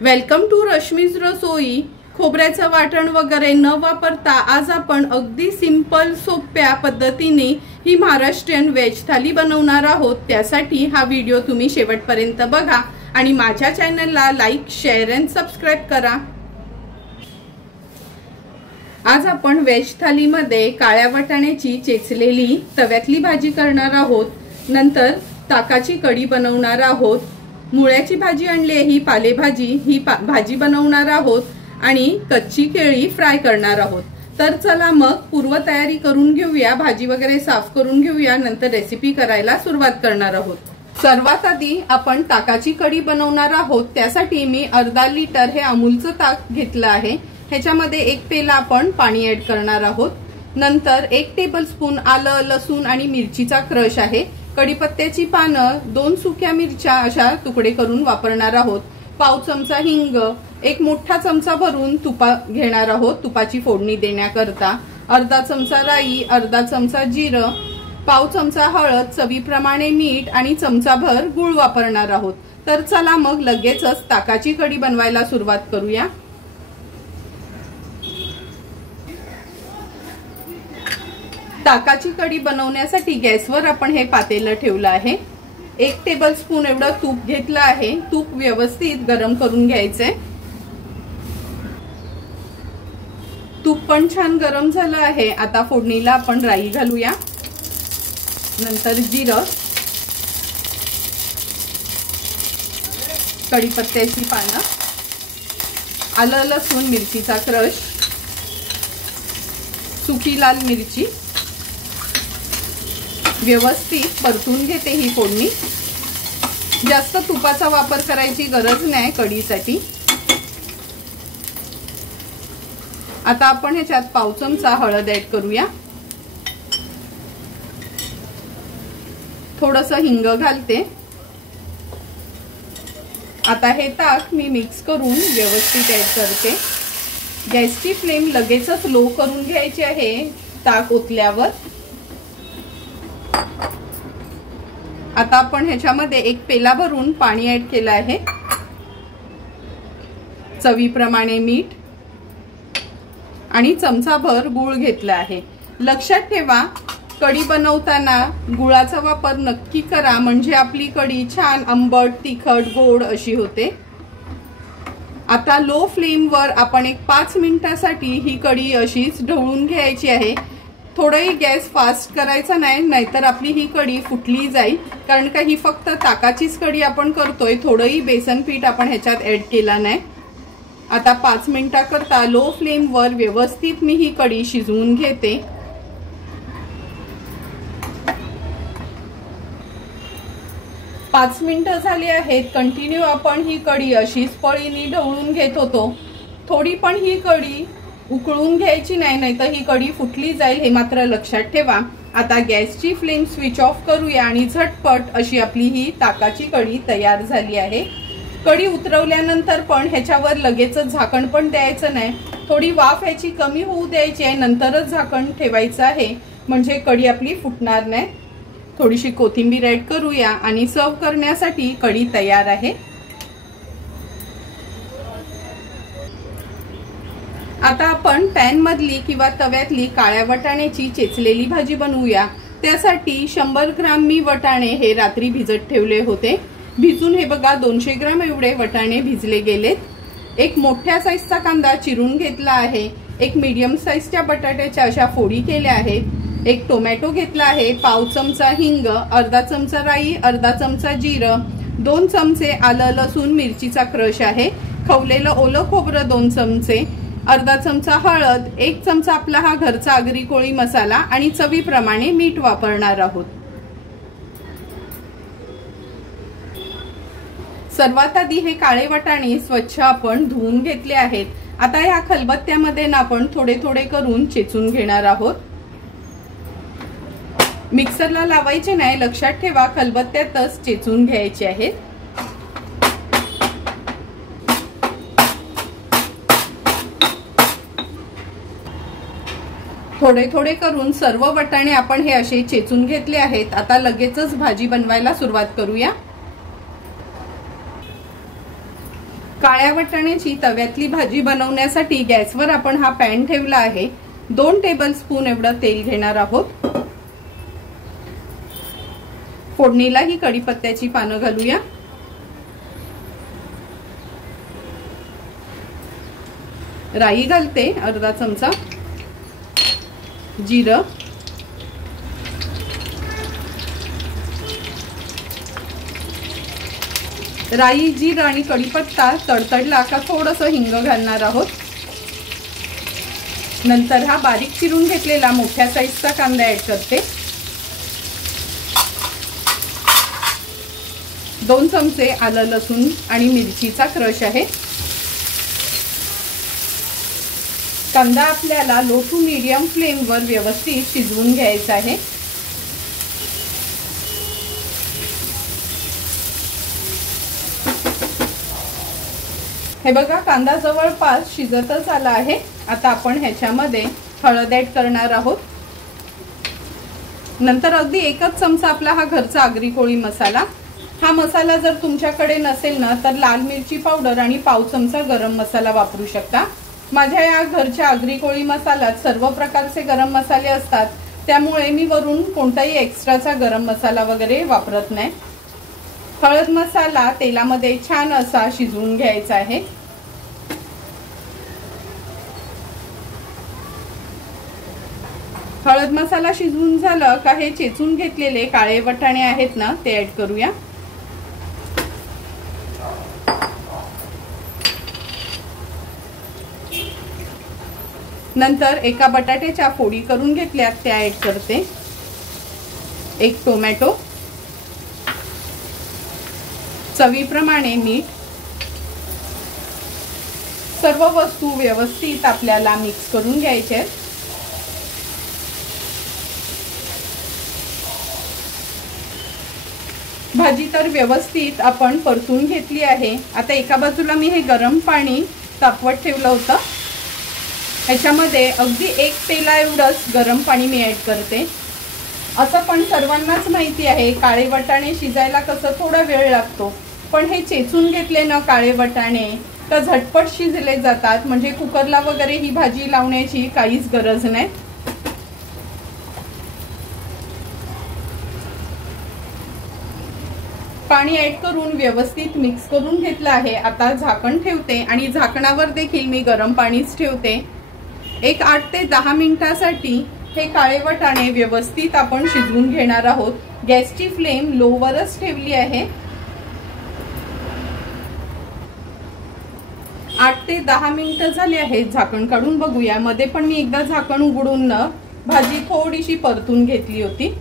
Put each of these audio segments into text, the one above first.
Welcome to Rashmi's रसोई। खोबऱ्याचं वाटण वगैरे न वापरता आज आपण अगदी सिंपल सोप्या पद्धतीने ही महाराष्ट्रीयन वेज थाली बनवणार आहोत। त्यासाठी हा व्हिडिओ तुम्ही शेवटपर्यंत बघा आणि माझ्या चॅनलला लाईक, शेअर आणि सबस्क्राइब करा। आज आपण वेज थालीमध्ये काळ्या वाटाण्याची चेचलेली तव्यातली भाजी करणार आहोत। नंतर ताकाची कढी बनवणार आहोत। मुळ्याची भाजी आणली आहे, ही पालेभाजी, ही भाजी बनवणार आहोत आणि कच्ची केळी फ्राय करणार आहोत। तर चला मग पूर्व तयारी करून घेऊया, भाजी वगैरे साफ करून घेऊया, नंतर रेसिपी करायला सुरुवात करणार आहोत। सर्वात आधी आपण ताकाची कढी बनवणार आहोत। त्यासाठी मी अर्धा लिटर हे अमूलचं ताक घेतलं आहे। ह्याच्यामध्ये एक पेला आपण पाणी ऍड करणार आहोत। नंतर 1 टेबलस्पून आलं, लसूण आणि मिरचीचा क्रश आहे। कढीपत्त्याची पानं, 2 सुक्या मिरच्या अशा तुकडे करून वापरणार आहोत। पाव चमचा हिंग, 1 मोठा चमचा भरून तुप घेणार आहोत तुपाची फोडणी देण्याकरता। अर्धा चमचा राई, अर्धा चमचा जिरं, पाव चमचा हळद, चवीप्रमाणे मीठ आणि चमचाभर गूळ वापरणार आहोत। तर चला मग लगेचच ताकाची कढी बनवायला सुरुवात करूया। ताकाची कढी बनवण्यासाठी गॅसवर आपण हे पातेलं ठेवलं आहे। 1 टेबलस्पून एवढं तूप घेतलं आहे। तूप व्यवस्थित गरम करून घ्यायचंय। तूप पण छान गरम झालं आहे। आता फोडणीला आपण राई घालूया, नंतर जिरं, कढीपत्त्याची पानं, आलं, लसूण, मिरचीचा क्रश, सुकी लाल मिरची व्यवस्थित परतून घेते ही फोडणी। जास्त तुपाचा वापर करायची गरज नाही कढीसाठी। आता आपण ह्याच्यात पाव चमचा हळद ऍड करूया, थोडंसं हिंग घालते। आता हे ताक मी मिक्स करून व्यवस्थित ऍड करते। गॅसची फ्लेम लगेचच लो करून घ्यायची आहे ताक ओतल्यावर। आता आपण ह्याच्यामध्ये 1 पेला भरून पाणी ऍड केलं आहे। चवीप्रमाणे मीठ आणि चमचाभर गूळ घेतला आहे। लक्षात ठेवा, कढी बनवताना गुळाचा वापर नक्की करा, म्हणजे आपली कढी छान आंबट, तिखट, गोड अशी होते। आता लो फ्लेम वर आपण 5 मिनिटांसाठी ही कढी अशीच ढवळून घ्यायची आहे। थोडंही गॅस फास्ट करायचा नाही, नाहीतर आपली ही कढी फुटली जाईल, कारण का ही फक्त ताकाचीच कढी आपण करतोय। थोडंही बेसन पीठ आपण ह्याच्यात ऍड केला नाही। आता 5 मिनिटांकरता लो फ्लेम वर व्यवस्थित मी ही कढी शिजवून घेते। पाच मिनिटं झाली आहेत। कंटिन्यू आपण ही कढी अशीच पळीने ढवळून घेत होतो। थोडी पण ही कढी उकळून घ्यायची नाही, नाहीतर ही कढी फुटली जाईल, हे मात्र लक्षात ठेवा। आता गॅसची फ्लेम स्विच ऑफ करूया आणि झटपट अशी आपली ही ताकाची कढी तयार झाली आहे। कढी उतरवल्यानंतर पण ह्याच्यावर लगेचच झाकण पण द्यायचं नाही, थोडी वाफ ह्याची कमी होऊ द्यायची आहे, नंतरच झाकण ठेवायचं आहे, म्हणजे कढी आपली फुटणार नाही। थोडीशी कोथिंबीर ऍड करूया आणि सर्व करण्यासाठी कढी तयार आहे। आता आपण पॅन मधली किंवा तव्यातली काळ्या वाटाण्याची चेचलेली भाजी बनवूया। त्यासाठी 100 ग्राम मी वाटाणे हे रात्री भिजत ठेवले होते। भिजून हे बघा 200 ग्राम एवढे वाटाणे भिजले गेलेत। 1 मोठ्या साईजचा कांदा चिरून घेतला आहे। 1 मीडियम साईजच्या बटाट्याच्या अशा फोडी केल्या आहेत। 1 टोमॅटो घेतला आहे। पाव चमचा हिंग, अर्धा चमचा राई, अर्धा चमचा जिरं, 2 चमचे आलं, लसूण, मिरचीचा क्रश आहे। खवलेलं ओलं खोबरं 2 चमचे, अर्धा चमचा हळद, 1 चमचा आपला हा घरचा आगरी कोळी मसाला आणि चवीप्रमाणे मीठ वापरणार आहोत। सर्वात आधी हे काळे वाटाणे स्वच्छ आपण धुवून घेतले आहेत। आता या खलबत्त्यामध्ये ना आपण थोडे थोडे करून चेचून घेणार आहोत। मिक्सरला लावायचे नाही, लक्षात ठेवा, खलबत्त्यातच चेचून घ्यायचे आहेत। थोडे थोडे करून सर्व वाटाणे आपण हे असे चेचून घेतले आहेत। आता लगेचच भाजी बनवायला सुरुवात करूया। काळ्या वाटाण्याची तव्यातली भाजी बनवण्यासाठी गॅसवर आपण हा पॅन ठेवला आहे। 2 टेबलस्पून एवढं तेल घेणार आहोत। फोडणीला ही कढीपत्त्याची पानं घालूया। राई घालते अर्धा चमचा, जिरं, राई, जिरं आणि कढीपत्ता तडतडला का थोडंसं हिंग घालणार आहोत। नंतर हा बारीक चिरून घेतलेला मोठ्या साईजचा कांदा ऍड करते। 2 चमचे आलं लसूण आणि मिरचीचा क्रश आहे। कांदा आपल्याला लो टू मीडियम फ्लेमवर व्यवस्थित शिजवून घ्यायचा आहे। हे बघा, कांदा जवळपास शिजतच आला आहे। आता आपण ह्याच्यामध्ये हळद ऍड करणार आहोत। नंतर अगदी 1 चमचा आपला हा घरचा आगरी कोळी मसाला। हा मसाला जर तुमच्याकडे नसेल ना तर लाल मिरची पावडर आणि पाव चमचा गरम मसाला वापरू शकता। माझ्या या घरच्या आगरी कोळी मसाल्यात सर्व प्रकारचे गरम मसाले असतात, त्यामुळे मी वरून कोणताही एक्स्ट्राचा गरम मसाला वगैरे वापरत नाही। हळद मसाला तेलामध्ये छान असा शिजवून घ्यायचा आहे। हळद मसाला शिजवून झालं का हे चेचून घेतलेले काळे वाटाणे आहेत ना ते ऍड करूया। नंतर एका बटाट्याच्या फोडी करून घेतल्यात त्या ऍड करते। 1 टोमॅटो, चवीप्रमाणे मीठ। सर्व वस्तू व्यवस्थित आपल्याला मिक्स करून घ्यायचे। भाजी तर व्यवस्थित आपण परतून घेतली आहे। आता एका बाजूला मी हे गरम पाणी तापवत ठेवलं होतं, ह्याच्यामध्ये अगदी 1 पेला एवढंच गरम पाणी मी ऍड करते। असं पण सर्वांनाच माहिती आहे काळे वाटाणे शिजायला कसं थोडा वेळ लागतो, पण हे चेचून घेतले ना काळे वाटाणे तर झटपट शिजले जातात, म्हणजे कुकरला वगैरे ही भाजी लावण्याची काहीच गरज नाही। पाणी ऍड करून व्यवस्थित मिक्स करून घेतलं आहे। आता झाकण ठेवते आणि झाकणावर देखील मी गरम पाणीच ठेवते। 8 ते 10 मिनिटांसाठी हे काळे वाटाणे व्यवस्थित आपण शिजवून घेणार आहोत। गॅसची फ्लेम लोवरच ठेवली आहे। 8 ते 10 मिनिटं झाली आहेत। झाकण काढून बघूया। मध्ये पण मी एकदा झाकण उघडून भाजी थोडीशी परतून घेतली होती।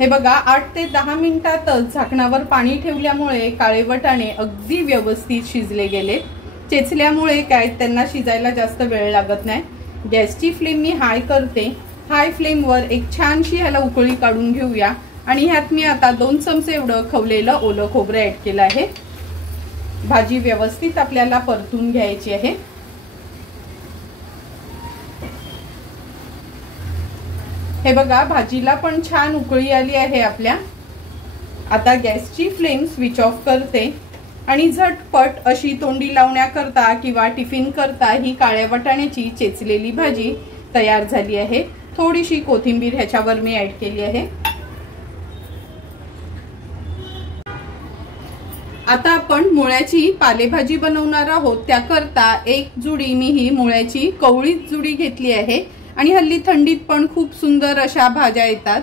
हे बघा, 8 ते 10 मिनिटातच झाकणावर पाणी ठेवल्यामुळे काळे वाटाणे अगदी व्यवस्थित शिजले गेले। चेचल्यामुळे काय त्यांना शिजायला जास्त वेळ लागत नाही। गॅसची फ्लेम मी हाय करते। हाय फ्लेमवर एक छानशी ह्याला उकळी काढून घेऊया आणि ह्यात मी आता 2 चमचे एवढं खवलेलं ओलं खोबरं ऍड केलं आहे। भाजी व्यवस्थित आपल्याला परतून घ्यायची आहे। हे बघा, भाजीला पण छान उकळी आली आहे आपल्या। आता गॅसची फ्लेम स्विच ऑफ करते आणि झटपट अशी तोंडी लावण्याकरता किंवा टिफिन करता ही काळ्या वाटाण्याची चेचलेली भाजी तयार झाली आहे। थोडीशी कोथिंबीर ह्याच्यावर मी ऍड केली आहे। आता आपण मुळ्याची पालेभाजी बनवणार आहोत। त्याकरता 1 जुडी मी ही मुळ्याची कवळीत जुडी घेतली आहे आणि हल्ली थंडीत पण खूप सुंदर अशा भाज्या येतात।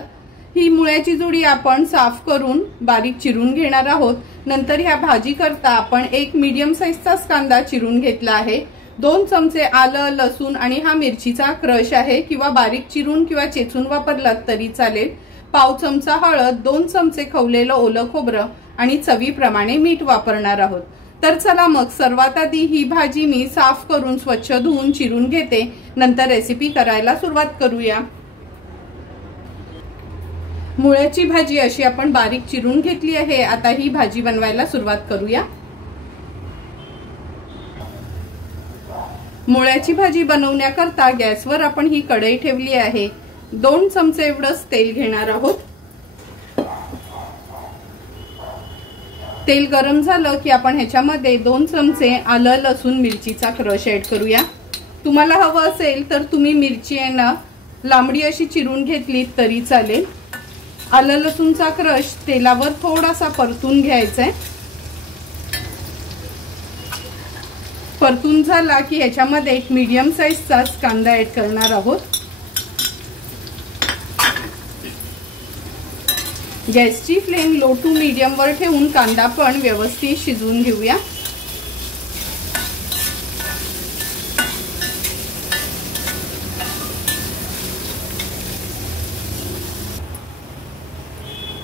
ही मुळ्याची जुडी आपण साफ करून बारीक चिरून घेणार आहोत। नंतर ह्या भाजी करता आपण 1 मीडियम साईजचा कांदा चिरून घेतला आहे। 2 चमचे आलं, लसूण आणि हा मिरचीचा क्रश आहे, किंवा बारीक चिरून किंवा चेचून वापरलात तरी चालेल। पाव चमचा हळद, 2 चमचे खवलेलं ओलं खोबरं आणि चवीप्रमाणे मीठ वापरणार आहोत। तर चला मग सर्वात आधी ही भाजी मी साफ करून स्वच्छ धुवून चिरून घेते, नंतर रेसिपी करायला सुरुवात करूया। मुळ्याची भाजी अशी आपण बारीक चिरून घेतली आहे। आता ही भाजी बनवायला सुरुवात करूया। मुळ्याची भाजी बनवण्याकरता गॅसवर आपण ही कढई ठेवली आहे। 2 चमचे एवढंच तेल घेणार आहोत। तेल गरम झालं की आपण ह्याच्यामध्ये 2 चमचे आलं लसूण मिरचीचा क्रश ऍड करूया। तुम्हाला हवं असेल तर तुम्ही मिरची आहे ना लांबडी अशी चिरून घेतली तरी चालेल। आलं लसूणचा क्रश तेलावर थोडासा परतून घ्यायचा आहे। परतून झाला की ह्याच्यामध्ये एक मीडियम साईजचा कांदा ऍड करणार आहोत। गॅसची फ्लेम लो टू मीडियम वर ठेवून कांदा पण व्यवस्थित शिजवून घेऊया।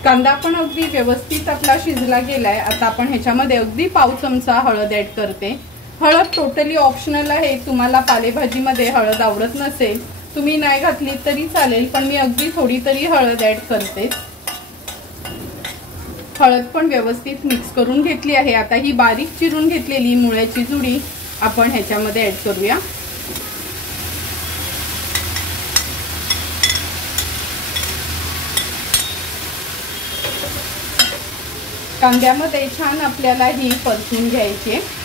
कांदा पण अगदी व्यवस्थित आपला शिजला गेलाय। आता आपण ह्याच्यामध्ये अगदी पाव चमचा हळद ऍड करते। हळद टोटली ऑप्शनल आहे। तुम्हाला पालेभाजीमध्ये हळद आवडत नसेल तुम्ही नाही घातली तरी चालेल, पण मी अगदी थोडी तरी हळद ऍड करते। हळद पण व्यवस्थित मिक्स करून घेतली आहे। आता ही बारीक चिरून घेतलेली मुळ्याची जुडी आपण ह्याच्यामध्ये ऍड करूया। कांद्यामध्ये छान आपल्याला ही परतून घ्यायची आहे।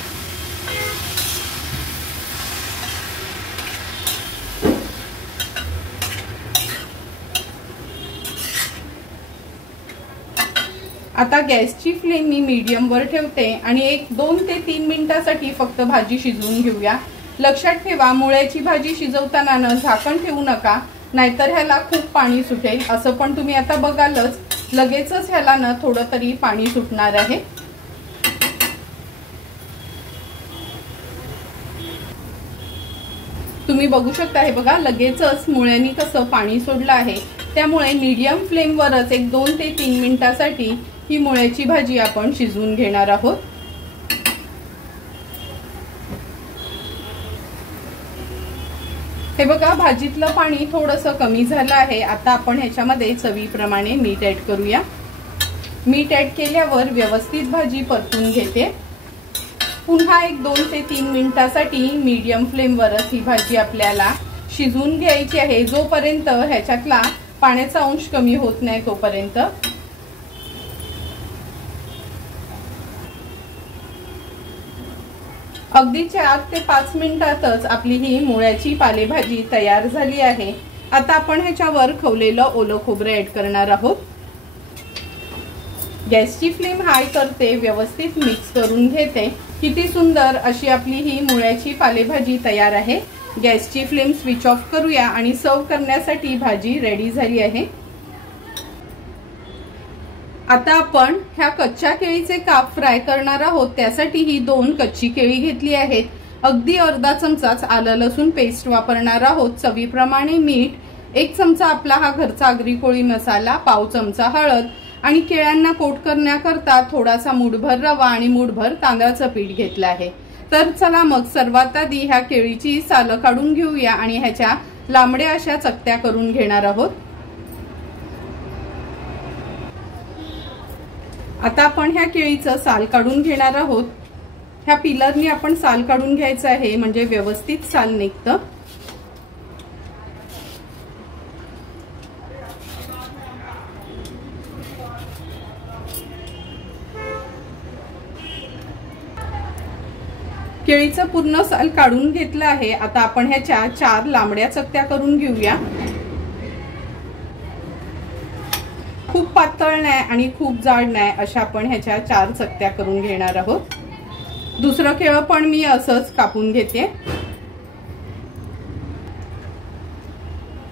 आता गॅसची फ्लेम मी मीडियम वर ठेवते आणि 2 ते 3 मिनिटांसाठी फक्त भाजी शिजवून घेऊया। लक्षात ठेवा मुळ्याची भाजी शिजवताना न झाकण ठेवू नका, नाहीतर ह्याला खूप पाणी सुटेल। असं पण तुम्ही आता बघालच लगेचच ह्याला ना थोडं तरी पाणी सुटणार आहे। तुम्ही बघू शकता हे बघा लगेचच मुळ्यांनी कसं पाणी सोडलं आहे। त्यामुळे मीडियम फ्लेम वरच 2 ते 3 मिनिटांसाठी ही मुळ्याची भाजी आपण शिजवून घेणार आहोत। हे बघा भाजीतलं पाणी थोडंसं कमी झालं आहे। आता आपण ह्याच्यामध्ये चवीप्रमाणे मीठ ऍड करूया। मीठ ऍड केल्यावर व्यवस्थित भाजी परतून घेते। पुन्हा 2 ते 3 मिनिटांसाठी मीडियम फ्लेम वरच ही भाजी आपल्याला शिजवून घ्यायची आहे, जोपर्यंत ह्याच्यातला पाण्याचा अंश कमी होत नाही तोपर्यंत। अगदी 4 ते 5 मिनिटातच आपली ही मुळ्याची पालेभाजी तयार झाली आहे। आता आपण ह्याच्यावर खवलेलं ओलं खोबरं ऍड करणार आहोत। गॅसची फ्लेम हाय करते, व्यवस्थित मिक्स करून घेते। किती सुंदर अशी आपली ही मुळ्याची पालेभाजी तयार आहे। गॅसची फ्लेम स्विच ऑफ करूया आणि सर्व करण्यासाठी भाजी रेडी झाली आहे। आता आपण ह्या कच्च्या केळीचे काप फ्राय करणार आहोत। त्यासाठी ही 2 कच्ची केळी घेतली आहेत। अगदी अर्धा चमचाच आलं लसूण पेस्ट वापरणार आहोत। चवीप्रमाणे मीठ, 1 चमचा आपला हा घरचा आगरी कोळी मसाला, पाव चमचा हळद आणि केळ्यांना कोट करण्याकरता थोडासा मूठभर रवा आणि मूठभर तांदळाचं पीठ घेतलं आहे। तर चला मग सर्वात आधी ह्या केळीची सालं काढून घेऊया आणि ह्याच्या लांबड्या अशा चकत्या करून घेणार आहोत। आता आपण ह्या केळीचं साल काढून घेणार आहोत। ह्या पिलरनी आपण साल काढून घ्यायचं आहे, म्हणजे व्यवस्थित साल निघतं। केळीचं पूर्ण साल काढून घेतलं आहे। आता आपण ह्याच्या 4 लांबड्या चकत्या करून घेऊया। खूप पातळ नाही आणि खूप जाड नाही अशा आपण ह्याच्या 4 चकत्या करून घेणार आहोत। दुसरं केळ पण मी असंच कापून घेते।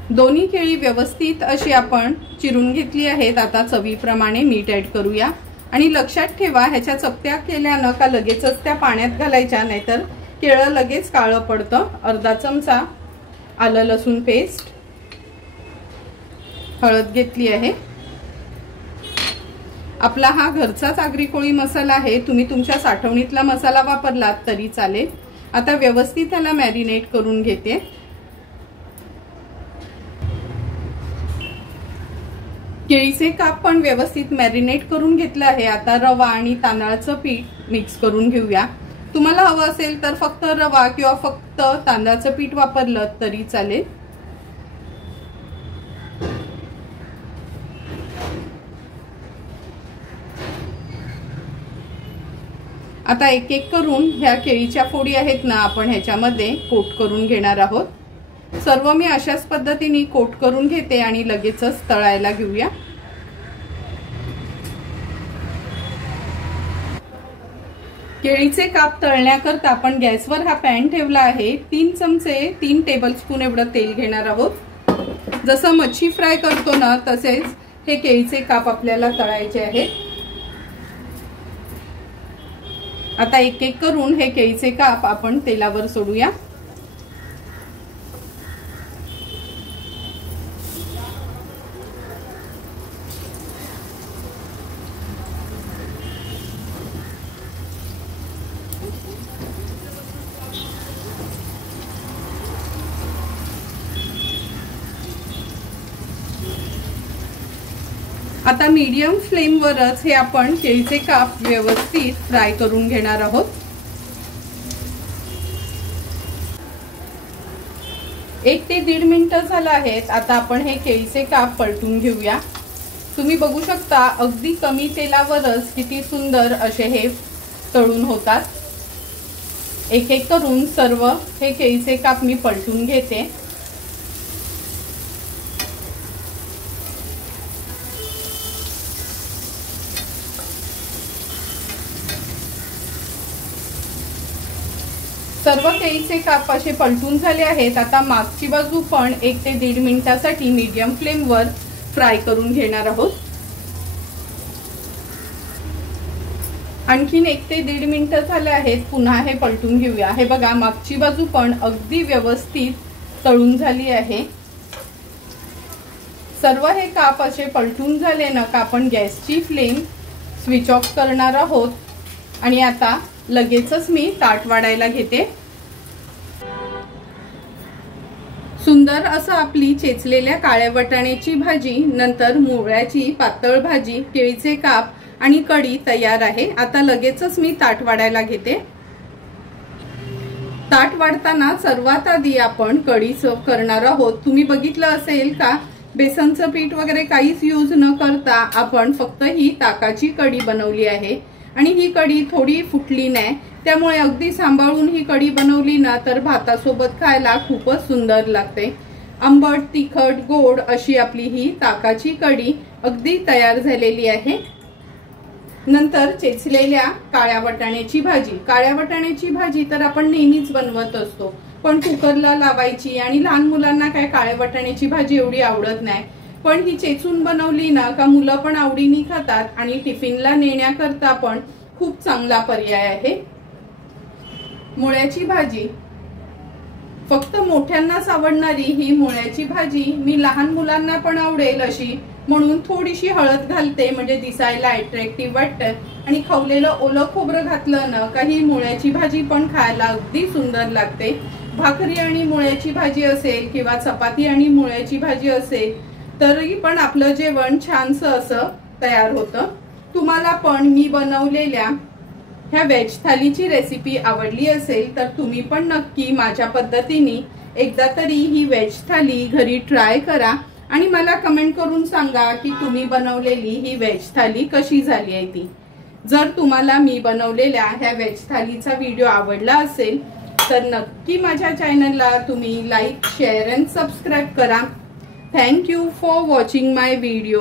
दोन्ही केळी व्यवस्थित अशी आपण चिरून घेतली आहेत। आता चवीप्रमाणे मीठ ऍड करूया आणि लक्षात ठेवा ह्याच्या चकत्या केल्यानं का लगेचच त्या पाण्यात घालायच्या, नाहीतर केळं लगेच काळं पडतं। अर्धा चमचा आलं लसूण पेस्ट, हळद घेतली आहे। आपला हा घरचाच आगरी कोळी मसाला आहे, तुम्ही तुमच्या साठवणीतला मसाला वापरलात तरी चालेल। आता व्यवस्थित त्याला मॅरिनेट करून घेते। केळीचे काप पण व्यवस्थित मॅरिनेट करून घेतलं आहे। आता रवा आणि तांदळाचं पीठ मिक्स करून घेऊया। तुम्हाला हवं असेल तर फक्त रवा किंवा फक्त तांदळाचं पीठ वापरलं तरी चालेल। आता एक एक करून ह्या केळीच्या फोडी आहेत ना आपण ह्याच्यामध्ये कोट करून घेणार आहोत। सर्व मी अशाच पद्धतीने कोट करून घेते आणि लगेचच तळायला घेऊया। केळीचे काप तळण्याकरता आपण गॅसवर हा पॅन ठेवला आहे। 3 चमचे 3 टेबलस्पून एवढं तेल घेणार आहोत। जसं मच्छी फ्राय करतो ना तसेच हे केळीचे काप आपल्याला तळायचे आहेत। आता एक एक करून हे केळीचे काप आपण तेलावर सोडूया। आता मीडियम फ्लेम वरच हे आपण केळीचे काप व्यवस्थित फ्राय करून घेणार आहोत। 1 ते 1.5 मिनिटं झालं आहेत। आता आपण हे केळीचे काप पलटून घेऊया। तुम्ही बघू शकता अगदी कमी तेलावरच किती सुंदर असे हे तळून होतात। एक एक करून सर्व हे केळीचे काप मी पलटून घेते। सर्व केळीचे काप असे पलटून झाले आहेत। आता मागची बाजू पण 1 ते 1.5 मिनिटासाठी मीडियम फ्लेम वर फ्राय करून घेणार आहोत। आणखीन 1 ते 1.5 मिनिटं झाले आहेत। पुन्हा हे पलटून घेऊया। हे बघा मागची बाजू पण अगदी व्यवस्थित तळून झाली आहे। सर्व हे काप असे पलटून झाले ना का आपण गॅसची फ्लेम स्विच ऑफ करणार आहोत आणि आता लगेचच मी ताट वाढायला घेते। सुंदर असं आपली चेचलेल्या काळ्या वाटाण्याची भाजी, नंतर मुळ्याची पातळ भाजी, केळीचे काप आणि कढी तयार आहे। आता लगेचच मी ताट वाढायला घेते। ताट वाढताना सर्वात आधी आपण कढी सर्व करणार आहोत। तुम्ही बघितलं असेल का बेसनचं पीठ वगैरे काहीच यूज न करता आपण फक्त ही ताकाची कढी बनवली आहे आणि ही कढी थोडी फुटली नाही, त्यामुळे अगदी सांभाळून ही कढी बनवली ना तर भातासोबत खायला खूपच सुंदर लागते। आंबट, तिखट, गोड अशी आपली ही ताकाची कढी अगदी तयार झालेली आहे। नंतर चेचलेल्या काळ्या वाटाण्याची भाजी। काळ्या वाटाण्याची भाजी तर आपण नेहमीच बनवत असतो, पण कुकरला लावायची आणि लहान मुलांना काय काळ्या वाटाण्याची भाजी एवढी आवडत नाही, पण ही चेचून बनवली ना का मुलं पण आवडीने खातात आणि टिफिनला नेण्याकरता पण खूप चांगला पर्याय आहे। मुळ्याची भाजी फक्त मोठ्यांनाच आवडणारी ही मुळ्याची भाजी मी लहान मुलांना पण आवडेल अशी म्हणून थोडीशी हळद घालते, म्हणजे दिसायला अट्रॅक्टिव्ह वाटतं आणि खवलेलं ओलं खोबरं घातलं ना का ही मुळ्याची भाजी पण खायला अगदी सुंदर लागते। भाकरी आणि मुळ्याची भाजी असेल किंवा चपाती आणि मुळ्याची भाजी असेल तरी पण आपलं जेवण छानसं असं तयार होतं। तुम्हाला पण मी बनवलेल्या ह्या व्हेज थालीची रेसिपी आवडली असेल तर तुम्ही पण नक्की माझ्या पद्धतीने एकदा तरी ही व्हेज थाली घरी ट्राय करा आणि मला कमेंट करून सांगा की तुम्ही बनवलेली ही व्हेज थाली कशी झाली आहे ती। जर तुम्हाला मी बनवलेल्या ह्या व्हेज थालीचा व्हिडिओ आवडला असेल तर नक्की माझ्या चॅनलला तुम्ही लाईक, शेअर अँड सबस्क्राईब करा। Thank you for watching my video.